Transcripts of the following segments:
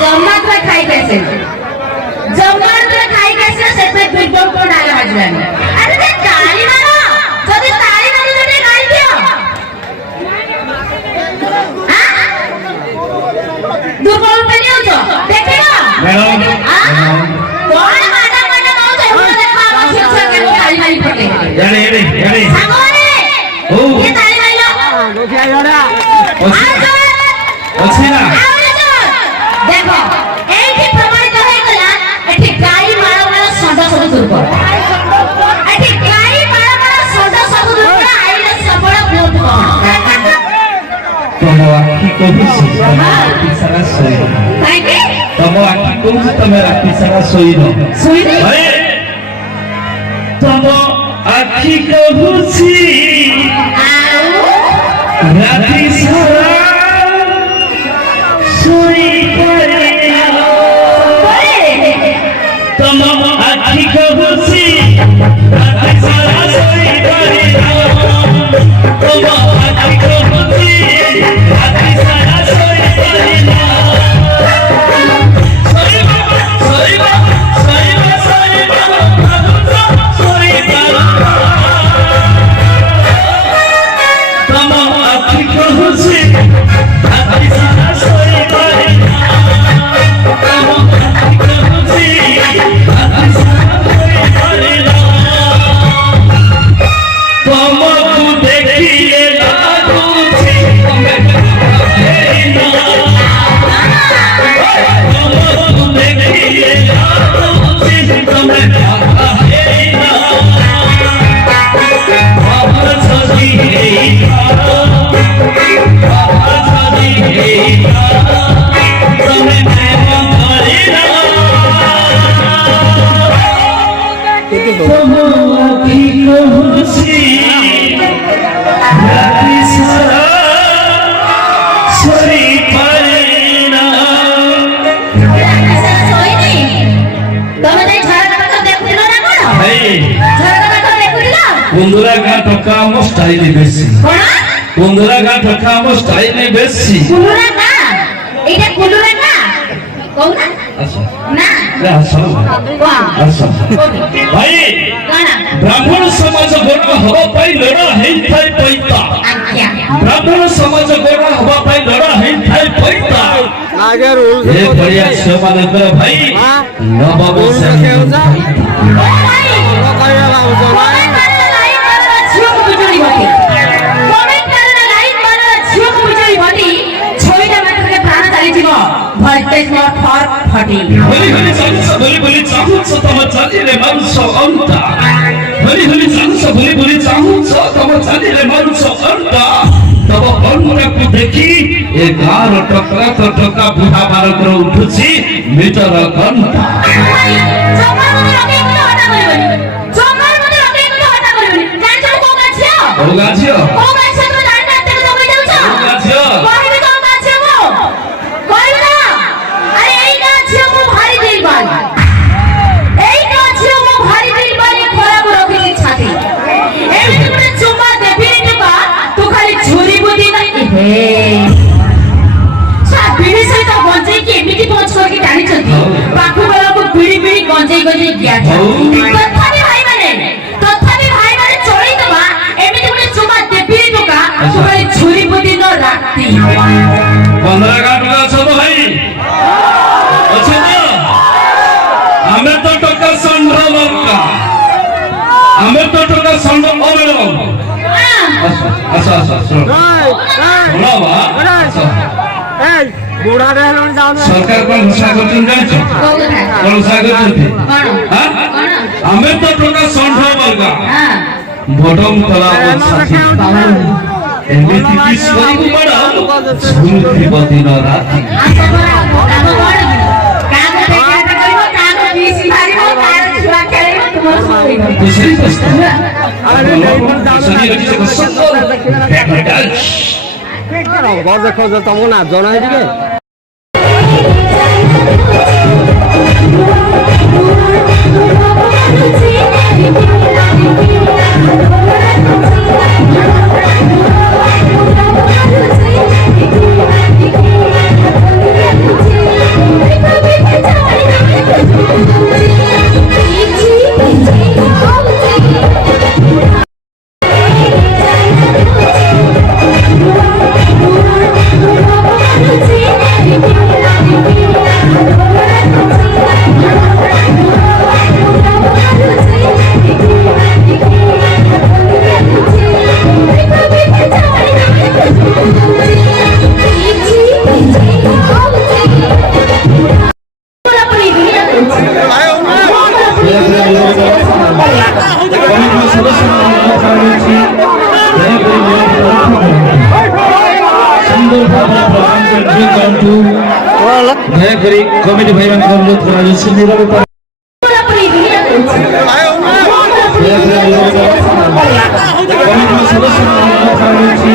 जमात में खाई कैसे जमात में खाई कैसे से पे बिल्कुल को डाला बजलानी अरे ते ताली मारो जदी ताली मारी जदी गाली दियो हां दुपहर पे नहीं हो देखेगा हां कौन मारा मारा हो जाए वो देखो आप शिक्षक के ताली मारी पड़े यानी सामने ओ ये ताली मारी लो देखिए यारा अच्छी ना देखो एठी प्रमाणित होय गला एठी गाई मारा मारा सदा सदा दूर कर एठी गाई मारा मारा सदा सदा दूर कर आइले सबड़ भूत तुम आखी को भी राती सारा सोई काहे के तुम आखी को भी तुम राती सारा सोई न अरे तुम आखी को भी राती सारा सोई पड़े तुम आखी को भी राती सारा सोई पड़े तुम आखी को भी राती सारा सोई पड़े বন্ধুরা গা ঠকা আমার স্টাইলে বেশি বন্ধুরা গা ঠকা আমার স্টাইলে বেশি কুলুরা না এটা কুলুরা না কও না আচ্ছা না না চলো আচ্ছা ভাই ব্রাহ্মণ সমাজ গড়া হবা পাই লড়া হেই থাই পইতা আজ্ঞা ব্রাহ্মণ সমাজ গড়া হবা পাই লড়া হেই থাই পইতা आगे रूल ए बढ़िया सेवा कर भाई नवाब से ও ভাই वो कहिया लाओ जो कमेंट करना लाइक करना छियो को बिजली भटी कमेंट करना लाइक करना छियो को बिजली भटी छोईटा मात्र के प्राण चाली जीव वोल्टेज नॉट फॉर फटी बोली चाहूँ सो तम चाली रे मांस अंता बोली चाहूँ सो तम चाली रे मांस अंता तब कन्मुरा को देखी ए गार टकरा तो टका बुढ़ा बालक रो उठुची मीटर घंटा जमार मते रखे को हटा करबनी जमार मते रखे को हटा करबनी जान चलो को गाछियो ओ गाछियो को गाछियो तो जान ना तेरे जमे जाउछ ओ गाछियो कहबी को गाछियो को कहबी ना अरे एई गाछियो को भारी दिल बानी एई गाछियो को भारी दिल बानी खोला को रखी छाती एमिति मने चुम्मा देबी टिका तू खाली छुरी बुद्धि नहीं हे बीड़ी सहित गंजेई की एमिति पहुंच करके टाणी छथि पाखु वाला को बीड़ी बीड़ी गंजेई गंजेई किया तथापि भाई माने चोरी दबा एमिति मने चुमा देबी टोका तुम्हारी छुरी बुद्धि न राखती 15 का टका छ तो भाई अच्छा ना हमें तो टका संभ्रम का हमें तो टका संभ्रम अच्छा सुनो बा ए बुढ़ा रहलन जाओ सरकार कोन घोषणा करछन जानिछ कोन घोषणा करछन हां हमें तो टका संभ्रम का हां भटम तलाब साथी एमिति किशोरी को बड़ा झुमती बदिन राती दूसरी प्रश्न अरे शरीर की जगह सुंदर डांस घर देखो जो तुम ना जाना है ठीक ଦୟାକରି କମିଟି ଭାଇମାନଙ୍କୁ ଅନୁରୋଧ କରାଯାଉଛି ନିରବତା ପୁରାପୁରି ଘୃଣା କରୁଛି। କମିଟିର ସଦସ୍ୟମାନଙ୍କୁ ଅନୁରୋଧ କରାଯାଉଛି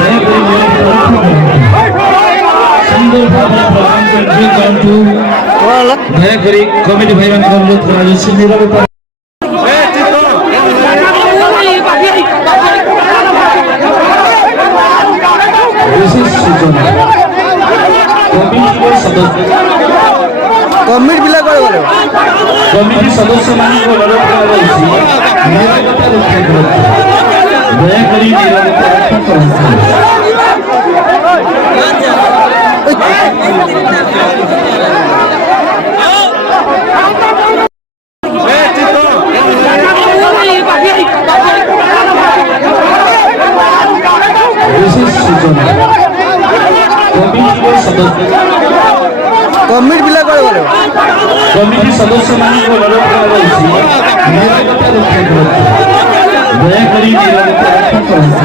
ଦୟାକରି ନିରବତା ରକ୍ଷା କରନ୍ତୁ। ସୁନ୍ଦର ଭାବରେ ପ୍ରୋଗ୍ରାମ କଣ୍ଟ୍ରୋଲ କରନ୍ତୁ। ଦୟାକରି କମିଟି ଭାଇମାନଙ୍କୁ ଅନୁରୋଧ କରାଯାଉଛି ନିରବତା ବିଶେଷ ସୂଚନା କମିଟିର ସଦସ୍ୟ କମିଟି ପିଲା କୁଆଡ଼େ ଗଲେ? କମିଟି ସଦସ୍ୟମାନଙ୍କୁ ଅନୁରୋଧ କରାଯାଉଛି ନିରବତା ରକ୍ଷା କରନ୍ତୁ। ଦୟାକରି ନିରବତା ରକ୍ଷା କରନ୍ତୁ। ବିଶେଷ ସୂଚନା କମିଟିର ସଦସ୍ୟ କମିଟି ପିଲା କୁଆଡ଼େ ଗଲେ? କମିଟି ସଦସ୍ୟମାନଙ୍କୁ ଅନୁରୋଧ କରାଯାଉଛି ନିରବତା ରକ୍ଷା କରନ୍ତୁ। ଦୟାକରି ନିରବତା ରକ୍ଷା କରନ୍ତୁ।